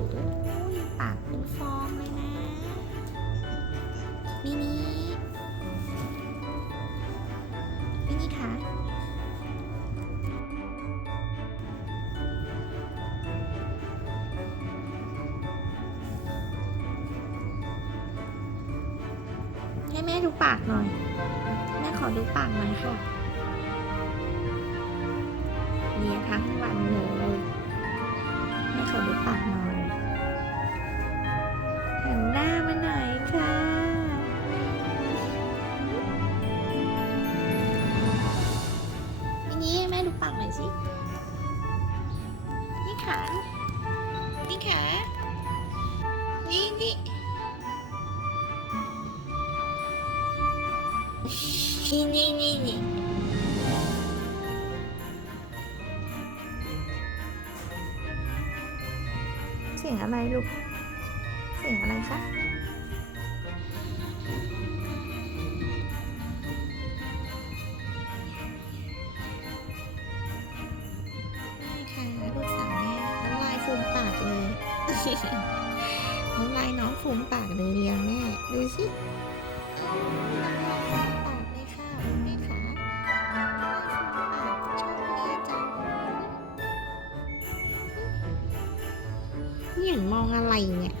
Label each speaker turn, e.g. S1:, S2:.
S1: อู้ยปากเป็นฟองเลยนะมินิมินิคะให้แม่ดูปากหน่อย แม่ขอดูปากหน่อยค่ะ ขานี่ขานี่นี่นี่นี่นี่นี่เสียงอะไรลูก เสียงอะไรคะ น้ำลายน้องฟูมปากเลยเรียงแม่ดูสิน้ำลายฟูมปากเลยค่ะแม่ขาน้ำลายฟูมปากชอบเลียจังเหยียนมองอะไรเนี่ย